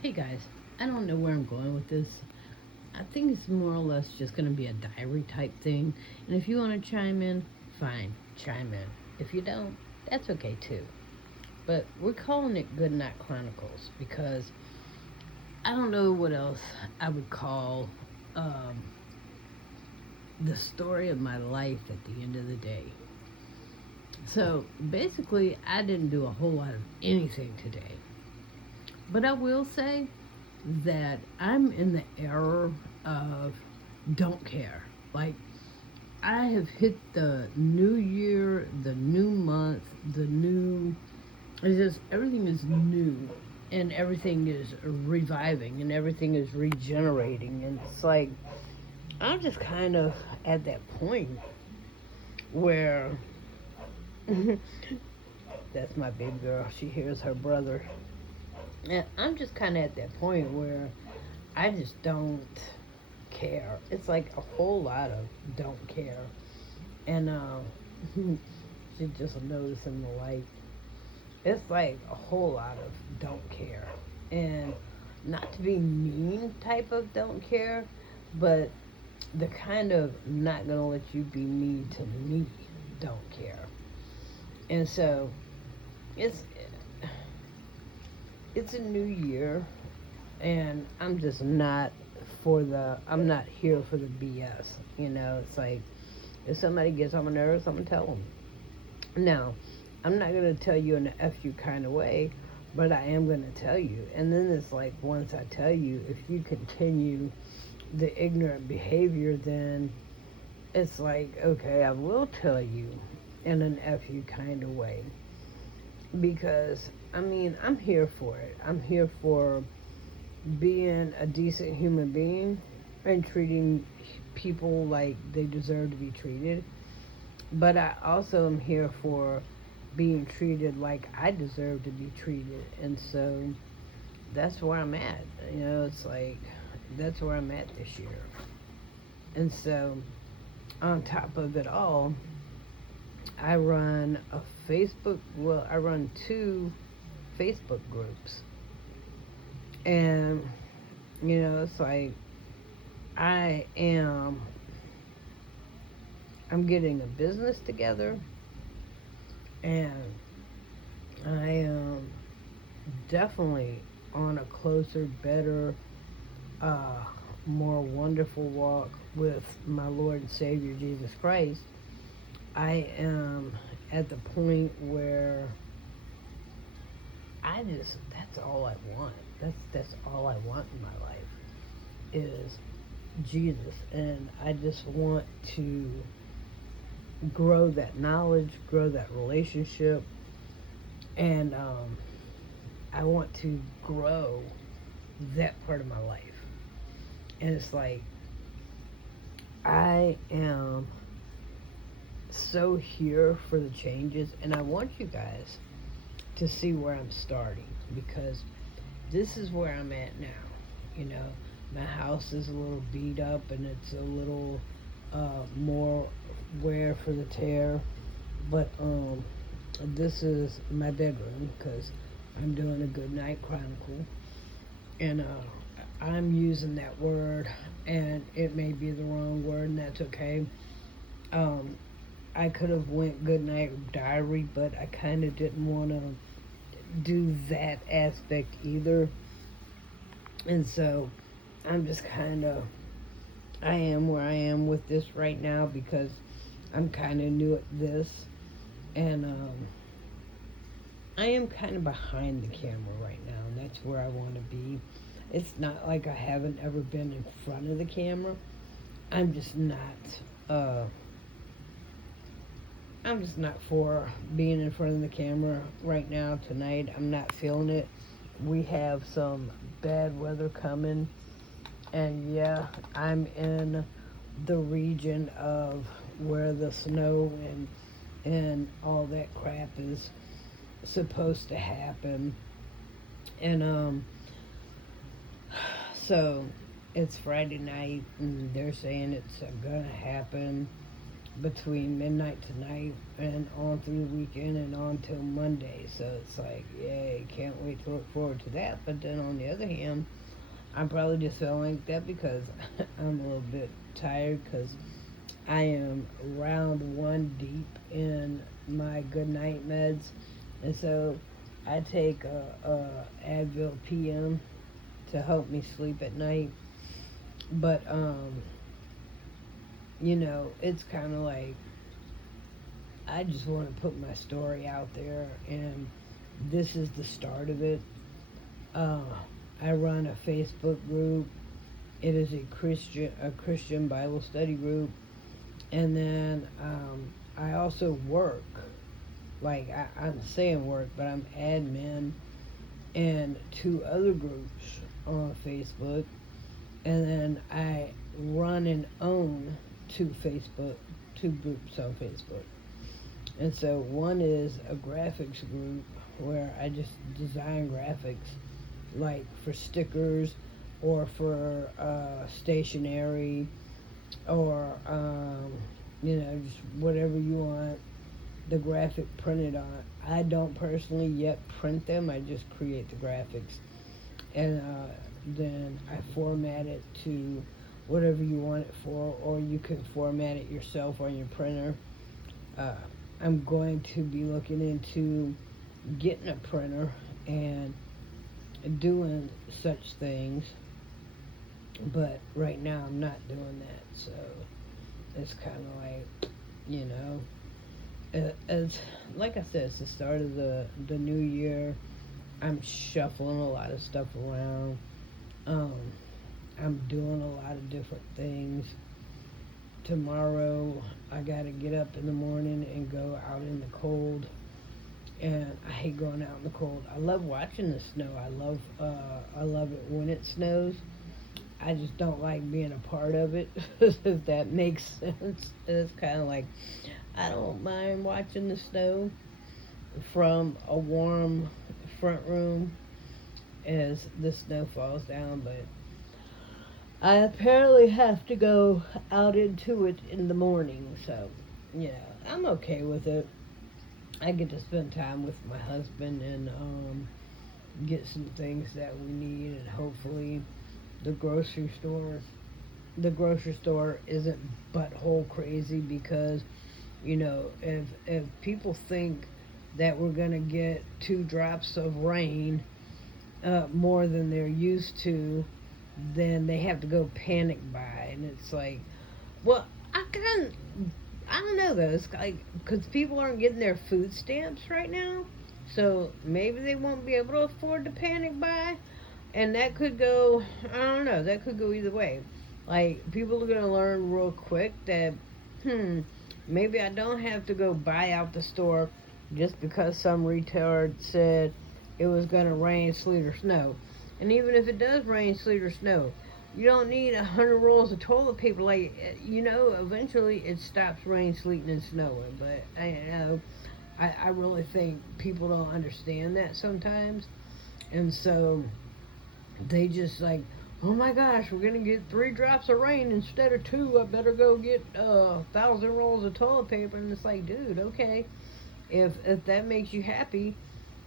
Hey guys, I don't know where I'm going with this. I think it's more or less just going to be a diary type thing. And if you want to chime in, fine, chime in. If you don't, that's okay too. But we're calling it Good Night Chronicles because I don't know what else I would call um, the story of my life at the end of the day. So basically, I didn't do a whole lot of anything today. But I will say that I'm in the era of don't care. Like, I have hit the new year, the new month, the new. It's just everything is new and everything is reviving and everything is regenerating. And it's like, I'm just kind of at that point where that's my baby girl. She hears her brother. And I'm just kind of at that point where I just don't care. It's like a whole lot of don't care. And you just notice in the light, it's like a whole lot of don't care. And not to be mean type of don't care, but the kind of not gonna let you be mean to me don't care. And so it's it's a new year, and I'm not here for the BS. It's like if somebody gets on my nerves, I'm gonna tell them. Now, I'm not gonna tell you in an FU kind of way, but I am gonna tell you. And then it's like once I tell you, if you continue the ignorant behavior, then it's like okay, I will tell you in an FU kind of way because I mean I'm here for it. I'm here for being a decent human being and treating people like they deserve to be treated. But I also am here for being treated like I deserve to be treated. And so that's where I'm at. It's like that's where I'm at this year. And so on top of it all, I run a I run two Facebook groups. And it's like I am I'm getting a business together, and I am definitely on a closer, better, uh, more wonderful walk with my Lord and Savior Jesus Christ. I am at the point where that's all I want. That's all I want in my life is Jesus, and I just want to grow that knowledge, grow that relationship, and I want to grow that part of my life. And it's like I am so here for the changes, and I want you guys to see where I'm starting because this is where I'm at now. You know, my house is a little beat up and it's a little more wear for the tear, but this is my bedroom because I'm doing a good night chronicle, and I'm using that word, and it may be the wrong word, and that's okay. Um, I could have went good night diary, but I kind of didn't want to do that aspect either, and so I'm just kind of I am where I am with this right now because I'm kind of new at this, and I am kind of behind the camera right now, and that's where I want to be. It's not like I haven't ever been in front of the camera. I'm just not. Uh, I'm just not for being in front of the camera right now tonight. I'm not feeling it. We have some bad weather coming, and yeah, I'm in the region of where the snow and all that crap is supposed to happen. And so it's Friday night and they're saying it's gonna happen, between midnight tonight and on through the weekend and on till Monday. So it's like, yay, can't wait to look forward to that. But then on the other hand, I'm probably just feeling like that because I'm a little bit tired because I am round one deep in my good night meds. And so I take a Advil PM to help me sleep at night. But, it's kind of like I just want to put my story out there, and this is the start of it. I run a Facebook group. It is a Christian Bible study group, and then I also work. Like I'm saying work, but I'm admin in two other groups on Facebook, and then I run and own two groups on Facebook. And so one is a graphics group where I just design graphics, like for stickers or for stationery or just whatever you want the graphic printed on. I don't personally yet print them. I just create the graphics, and then I format it to whatever you want it for, or you can format it yourself on your printer. I'm going to be looking into getting a printer and doing such things, but right now I'm not doing that. So it's kind of like, it's like I said, it's the start of the new year. I'm shuffling a lot of stuff around. I'm doing a lot of different things. Tomorrow I gotta get up in the morning and go out in the cold, and I hate going out in the cold. I love watching the snow. I love it when it snows. I just don't like being a part of it, if that makes sense. It's kind of like I don't mind watching the snow from a warm front room as the snow falls down, but I apparently have to go out into it in the morning, so, I'm okay with it. I get to spend time with my husband and get some things that we need, and hopefully the grocery store isn't butthole crazy, because, if people think that we're going to get 2 drops of rain more than they're used to, then they have to go panic buy. And it's like, well, I don't know though. It's like, because people aren't getting their food stamps right now, so maybe they won't be able to afford to panic buy, and that could go, I don't know, that could go either way. Like, people are going to learn real quick that, maybe I don't have to go buy out the store just because some retailer said it was going to rain, sleet, or snow. And even if it does rain, sleet, or snow, you don't need 100 rolls of toilet paper. Like, eventually it stops raining, sleeting, and snowing. But I really think people don't understand that sometimes. And so they just like, oh my gosh, we're going to get 3 drops of rain instead of 2. I better go get 1,000 rolls of toilet paper. And it's like, dude, okay. If that makes you happy,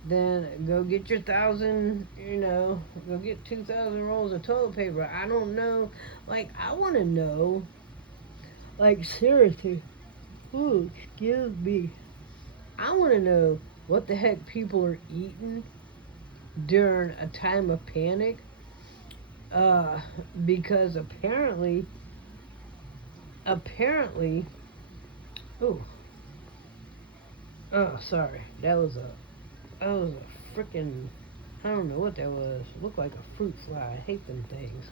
then go get your 1,000, go get 2,000 rolls of toilet paper. I don't know. Like, I want to know, like, seriously. Ooh, excuse me. I want to know what the heck people are eating during a time of panic. Because apparently, sorry, that was a freaking, I don't know what that was. Looked like a fruit fly. I hate them things.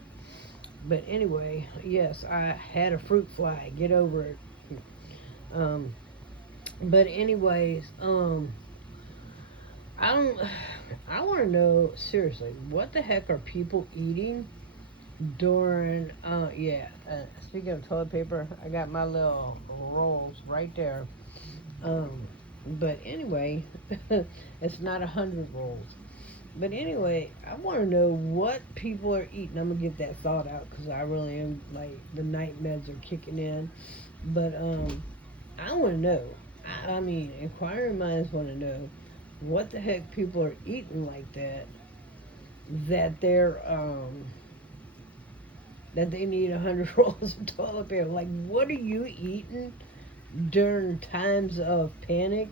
But anyway, yes, I had a fruit fly. Get over it. But anyways, I want to know, seriously, what the heck are people eating during, speaking of toilet paper, I got my little rolls right there. But anyway, it's not 100 rolls. But anyway, I want to know what people are eating. I'm going to get that thought out because I really am, like, the night meds are kicking in. But, I want to know. I mean, inquiring minds want to know what the heck people are eating like that. That that they need 100 rolls of toilet paper. Like, what are you eating during times of panic?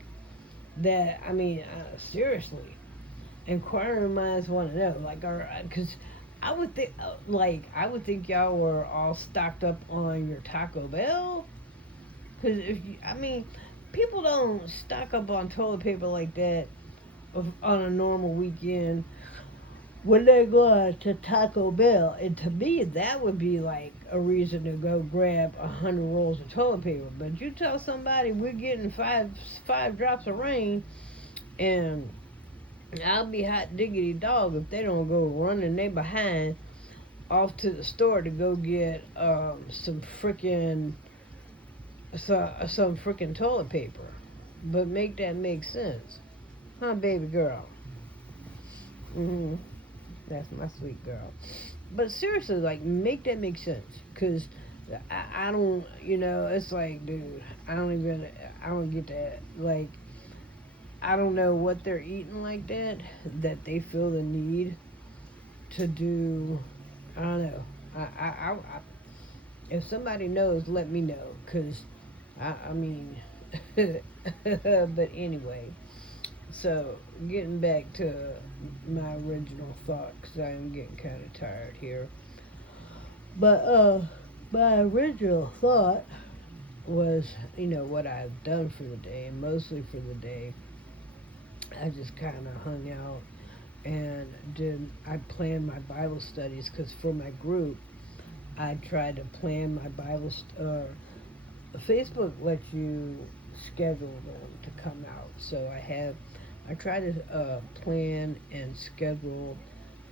That I mean, seriously, inquiring minds want to know. Like, because I would think y'all were all stocked up on your Taco Bell. Because if you, I mean, people don't stock up on toilet paper like that on a normal weekend when they go to Taco Bell. And to me, that would be like a reason to go grab 100 rolls of toilet paper. But you tell somebody we're getting five drops of rain, and I'll be hot diggity dog if they don't go running they behind off to the store to go get some freaking toilet paper. But make that make sense, huh, baby girl? Hmm. That's my sweet girl. But seriously, like, make that make sense. Because I don't, it's like, dude, I don't get that. Like, I don't know what they're eating like that they feel the need to do. I don't know. If somebody knows, let me know. Because, I mean, but anyway. So, getting back to my original thought, because I am getting kind of tired here. But, my original thought was, what I've done for the day, mostly for the day. I just kind of hung out and I planned my Bible studies, because for my group, I tried to plan my Facebook lets you schedule them to come out. So I try to plan and schedule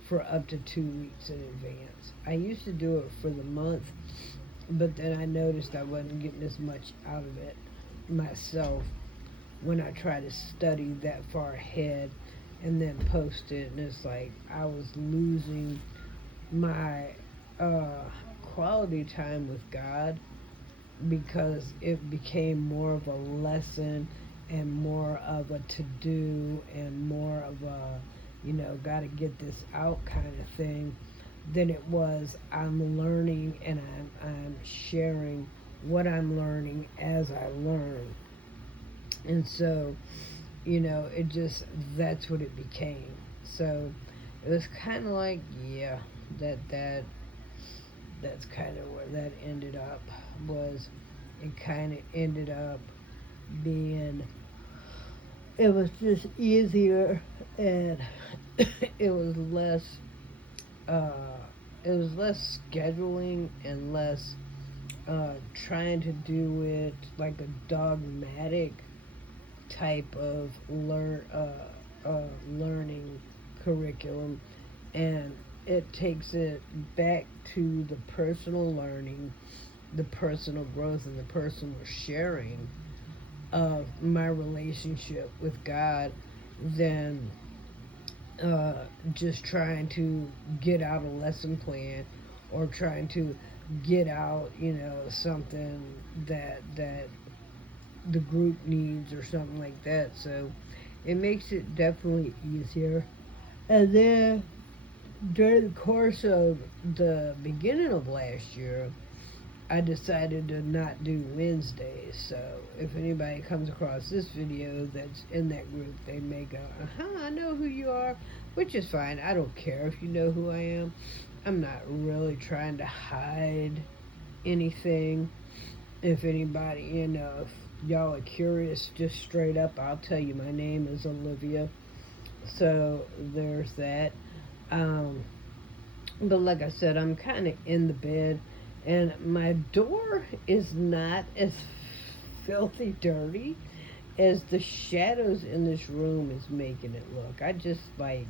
for up to 2 weeks in advance. I used to do it for the month, but then I noticed I wasn't getting as much out of it myself when I try to study that far ahead and then post it. And it's like I was losing my quality time with God, because it became more of a lesson and more of a to do and more of a, gotta get this out kind of thing, than it was I'm learning and I'm sharing what I'm learning as I learn. And so, it just, that's what it became. So it was kind of like, yeah, that's kind of where that ended up. Was it kind of ended up being, it was just easier, and it was less uh scheduling and less trying to do it like a dogmatic type of learning curriculum, and it takes it back to the personal learning, the personal growth, and the personal sharing of my relationship with God, than just trying to get out a lesson plan, or trying to get out, something that the group needs or something like that. So it makes it definitely easier. And then during the course of the beginning of last year, I decided to not do Wednesdays. So if anybody comes across this video that's in that group, they may go, I know who you are, which is fine. I don't care if you know who I am. I'm not really trying to hide anything. If anybody, if y'all are curious, just straight up, I'll tell you my name is Olivia. So there's that. But like I said, I'm kind of in the bed, and my door is not as filthy dirty as the shadows in this room is making it look. I just like,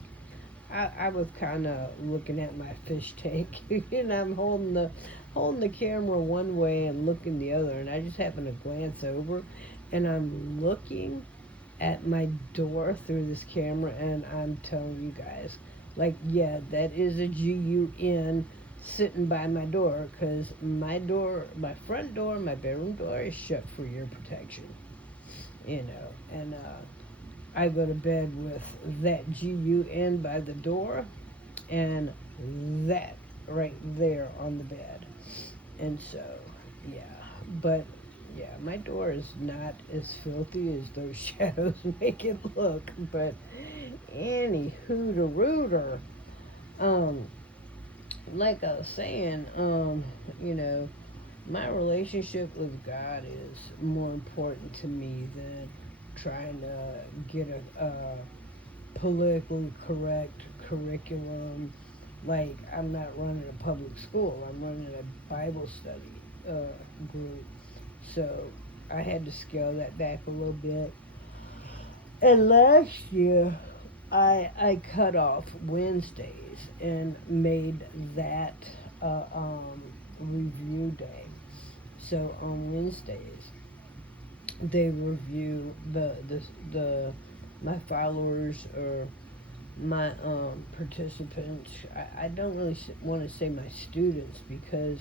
I was kind of looking at my fish tank, and I'm holding the camera one way and looking the other, and I just happen to glance over, and I'm looking at my door through this camera, and I'm telling you guys, like, yeah, that is a GUN sitting by my door, because my front door, my bedroom door is shut for your protection, and I go to bed with that GUN by the door and that right there on the bed. And so, yeah. But, yeah, my door is not as filthy as those shadows make it look. But, any hooter rooter, um, like I was saying, you know, my relationship with God is more important to me than trying to get a politically correct curriculum. Like, I'm not running a public school, I'm running a Bible study group. So I had to scale that back a little bit. And last year, I cut off Wednesdays and made that review day. So on Wednesdays, they review the my followers or my participants. I don't really want to say my students, because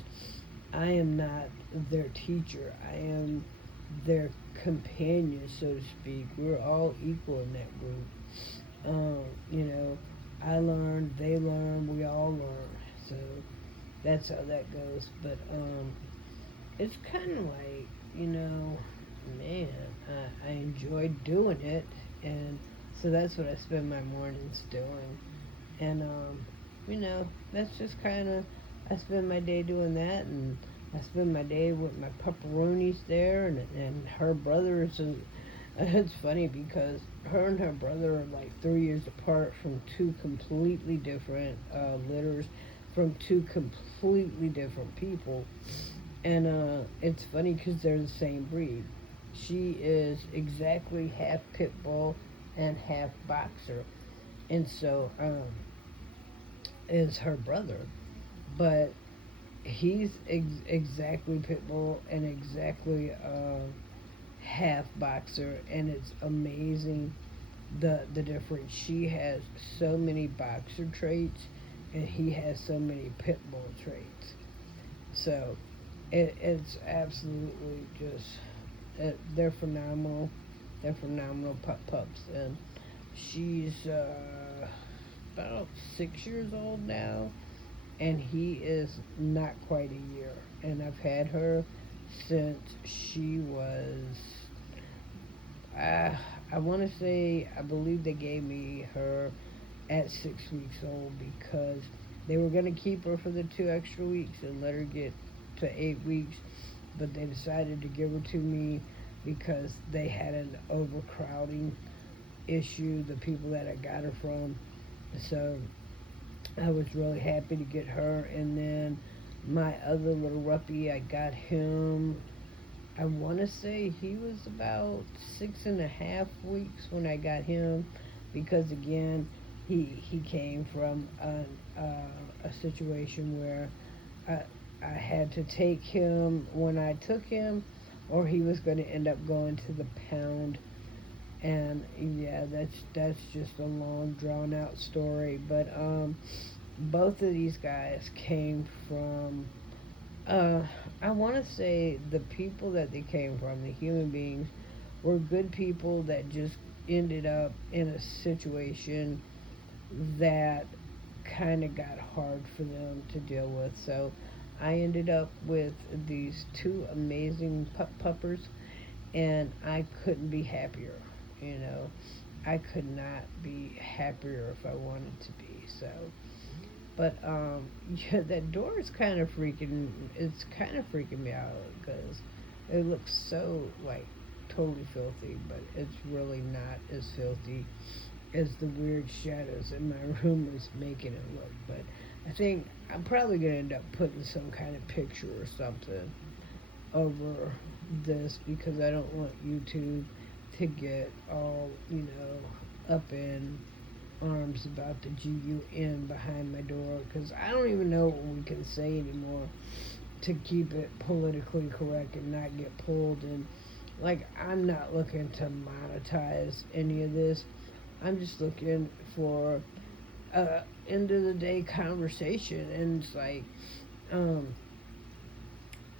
I am not their teacher. I am their companion, so to speak. We're all equal in that group. You know, I learn, they learn, we all learn. So that's how that goes. But it's kind of like, man, I enjoy doing it, and so that's what I spend my mornings doing. And that's just kind of, I spend my day doing that, and I spend my day with my pepperonis there, and her brother is it's funny because her and her brother are like 3 years apart, from two completely different litters, from two completely different people. And it's funny because they're the same breed. She is exactly half pit bull and half boxer, and so is her brother. But he's exactly pit bull and exactly half boxer, and it's amazing the difference. She has so many boxer traits, and he has so many pit bull traits. So it's absolutely just they're phenomenal. They're phenomenal pups, and she's about 6 years old now, and he is not quite a year. And I've had her since she was, uh, I want to say, I believe they gave me her at 6 weeks old, because they were going to keep her for the 2 extra weeks and let her get to 8 weeks, but they decided to give her to me because they had an overcrowding issue, the people that I got her from. So I was really happy to get her. And then my other little ruppy, I got him, I want to say he was about 6.5 weeks when I got him, because again, he came from a situation where I had to take him when I took him, or he was going to end up going to the pound. And yeah, that's just a long drawn out story. But both of these guys came from, I want to say the people that they came from, the human beings, were good people that just ended up in a situation that kind of got hard for them to deal with. So I ended up with these two amazing puppers, and I couldn't be happier. You know, I could not be happier if I wanted to be. So, but yeah, that door is kind of freaking. It's kind of freaking me out, because it looks so like totally filthy, but it's really not as filthy as the weird shadows in my room is making it look. But I think I'm probably gonna end up putting some kind of picture or something over this, because I don't want YouTube to get all, up in arms about the GUN behind my door, because I don't even know what we can say anymore to keep it politically correct and not get pulled. And like, I'm not looking to monetize any of this. I'm just looking for end of the day conversation, and it's like, um,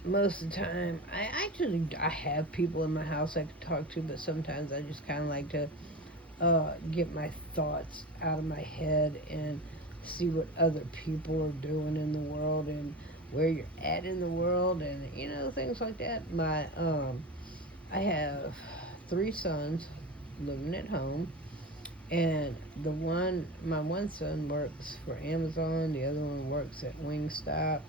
most of the time, I have people in my house I can talk to, but sometimes I just kind of like to get my thoughts out of my head and see what other people are doing in the world and where you're at in the world, and things like that. I have three sons living at home, and my one son works for Amazon, the other one works at Wingstop,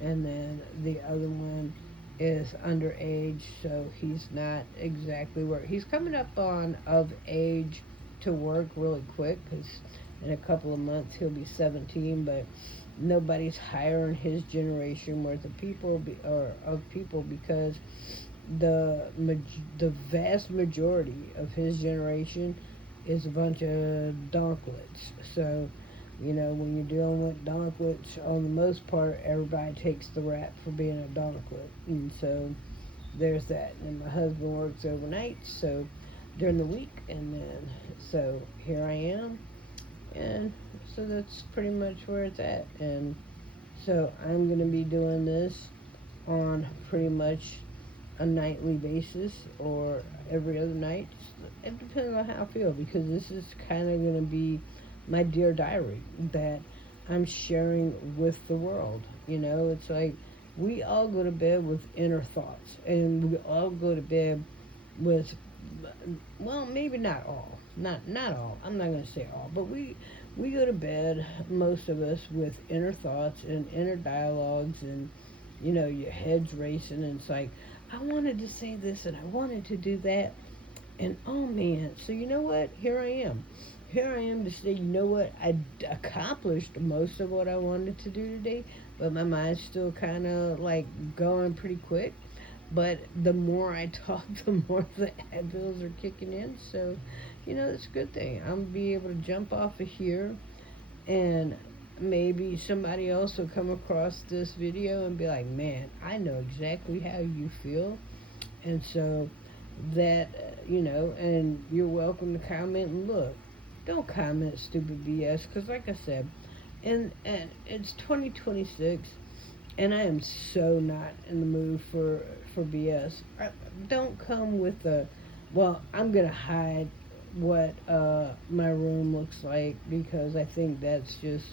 and then the other one is underage, so he's not exactly work. He's coming up on of age to work really quick, because in a couple of months he'll be 17. But nobody's hiring his generation worth of people, because the vast majority of his generation is a bunch of donklets. So, when you're dealing with donklets, on the most part, everybody takes the rap for being a donklet. And so there's that. And my husband works overnight, so during the week, and then so here I am, and so that's pretty much where it's at. And so I'm going to be doing this on pretty much a nightly basis or every other night. It depends on how I feel, because this is kind of going to be my dear diary that I'm sharing with the world. It's like we all go to bed with inner thoughts, and we all go to bed with, well, maybe not all, not all. I'm not going to say all, but we go to bed, most of us, with inner thoughts and inner dialogues, and your head's racing, and it's like, I wanted to say this and I wanted to do that, and oh man, so you know what? Here I am to say, you know what? I accomplished most of what I wanted to do today, but my mind's still kind of like going pretty quick. But the more I talk, the more the ad bills are kicking in. So, it's a good thing. I'm gonna be able to jump off of here, and maybe somebody else will come across this video and be like, man, I know exactly how you feel. And so that, and you're welcome to comment. And look, don't comment stupid BS, because like I said, and it's 2026, and I am so not in the mood for BS. Don't come with well, I'm gonna hide what my room looks like, because I think that's just,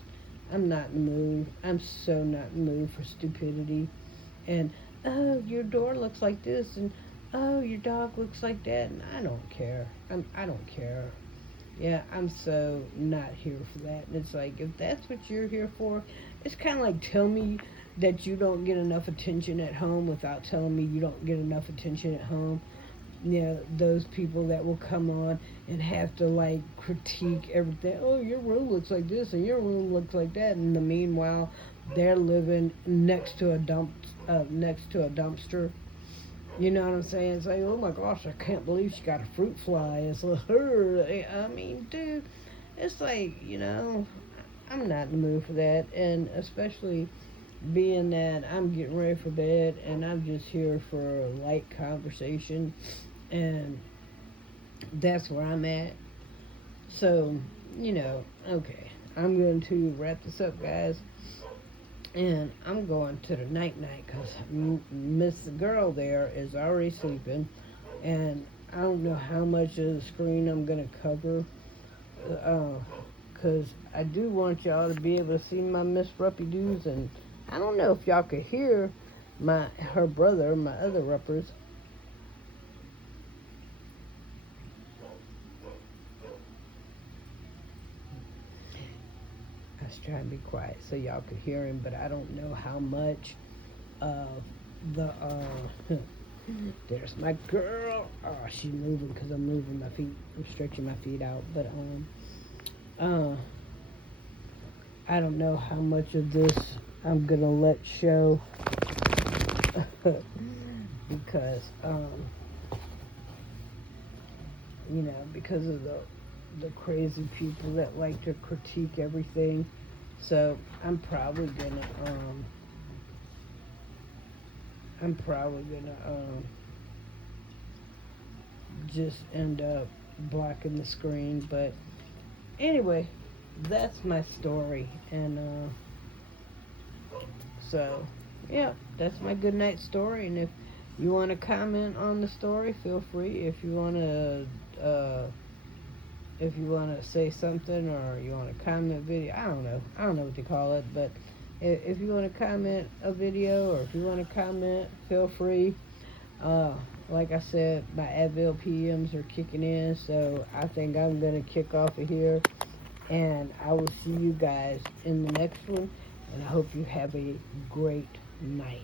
I'm not in the mood. I'm so not in the mood for stupidity. And oh, your door looks like this, and oh, your dog looks like that, and I don't care. I don't care. Yeah, I'm so not here for that. And it's like, if that's what you're here for, it's kind of like, tell me that you don't get enough attention at home without telling me you don't get enough attention at home. Those people that will come on and have to like critique everything. Oh, your room looks like this and your room looks like that. And in the meanwhile, they're living next to a dumpster. You know what I'm saying? It's like, oh my gosh, I can't believe she got a fruit fly. It's like her. I mean, dude, it's like, I'm not in the mood for that. And especially being that I'm getting ready for bed and I'm just here for a light conversation. And that's where I'm at. So, okay. I'm going to wrap this up, guys. And I'm going to the night because Miss Girl there is already sleeping. And I don't know how much of the screen I'm going to cover. Because I do want y'all to be able to see my Miss Ruppy Doos. And I don't know if y'all could hear her brother, my other Ruppers. I was trying to be quiet so y'all could hear him, but I don't know how much of the there's my girl. Oh, she's moving because I'm moving my feet. I'm stretching my feet out, but I don't know how much of this I'm gonna let show because because of the crazy people that like to critique everything. So I'm probably gonna just end up blocking the screen. But anyway, that's my story. And so, yeah, that's my good night story. And you want to comment on the story, feel free. If you want to say something, or you want to comment video, I don't know what to call it, but if you want to comment a video, or if you want to comment, feel free. Uh, like I said, my Advil PMs are kicking in, so I think I'm gonna kick off of here, and I will see you guys in the next one, and I hope you have a great night.